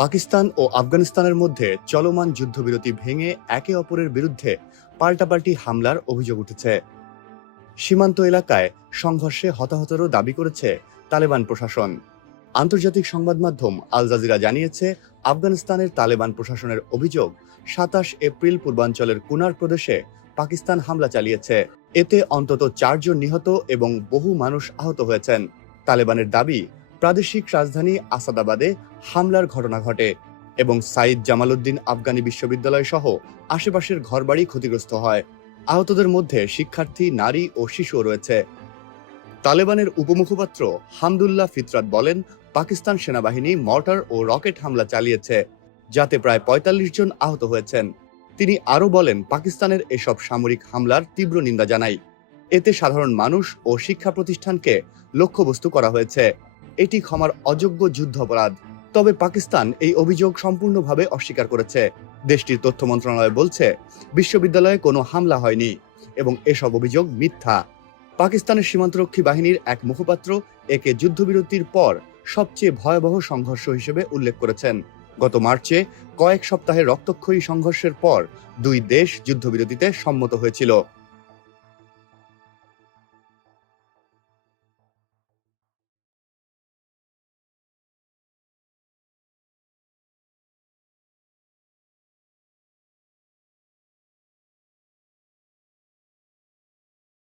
পাকিস্তান ও আফগানিস্তানের মধ্যে চলমান যুদ্ধবিরতি ভেঙে একে অপরের বিরুদ্ধে পাল্টাপাল্টি হামলার অভিযোগ উঠেছে। সীমান্ত এলাকায় সংঘর্ষে হতাহতেরও দাবি করেছে তালেবান প্রশাসন। আন্তর্জাতিক সংবাদ মাধ্যম আল জাজিরা জানিয়েছে, আফগানিস্তানের তালেবান প্রশাসনের অভিযোগ ২৭ এপ্রিল পূর্বাঞ্চলের কুনার প্রদেশে পাকিস্তান হামলা চালিয়েছে। এতে অন্তত ৪ জন নিহত এবং বহু মানুষ আহত হয়েছেন। তালেবানের দাবি, প্রাদেশিক রাজধানী আসাদাবাদে হামলার ঘটনা ঘটে এবং সাইদ জামালউদ্দিন আফগানি বিশ্ববিদ্যালয় সহ আশেপাশের ঘরবাড়ি ক্ষতিগ্রস্ত হয়। আহতদের মধ্যে শিক্ষার্থী, নারী ও শিশুও রয়েছে। তালেবানের উপমুখপাত্র হামদুল্লাহ ফিতরাত বলেন, পাকিস্তান সেনাবাহিনী মর্টার ও রকেট হামলা চালিয়েছে, যাতে প্রায় ৪৫ জন আহত হয়েছেন। তিনি আরও বলেন, পাকিস্তানের এসব সামরিক হামলার তীব্র নিন্দা জানাই। এতে সাধারণ মানুষ ও শিক্ষা প্রতিষ্ঠানকে লক্ষ্যবস্তু করা হয়েছে। এটি ক্ষমার অযোগ্য যুদ্ধাপরাধ। তবে পাকিস্তান এই অভিযোগ সম্পূর্ণভাবে অস্বীকার করেছে। দেশটির তথ্য মন্ত্রণালয় বলছে, বিশ্ববিদ্যালয়ে কোনো হামলা হয়নি এবং এসব অভিযোগ মিথ্যা। পাকিস্তানের সীমান্তরক্ষী বাহিনীর এক মুখপাত্র একে যুদ্ধবিরতির পর সবচেয়ে ভয়াবহ সংঘর্ষ হিসেবে উল্লেখ করেছেন। গত মার্চে কয়েক সপ্তাহের রক্তক্ষয়ী সংঘর্ষের পর দুই দেশ যুদ্ধবিরতিতে সম্মত হয়েছিল।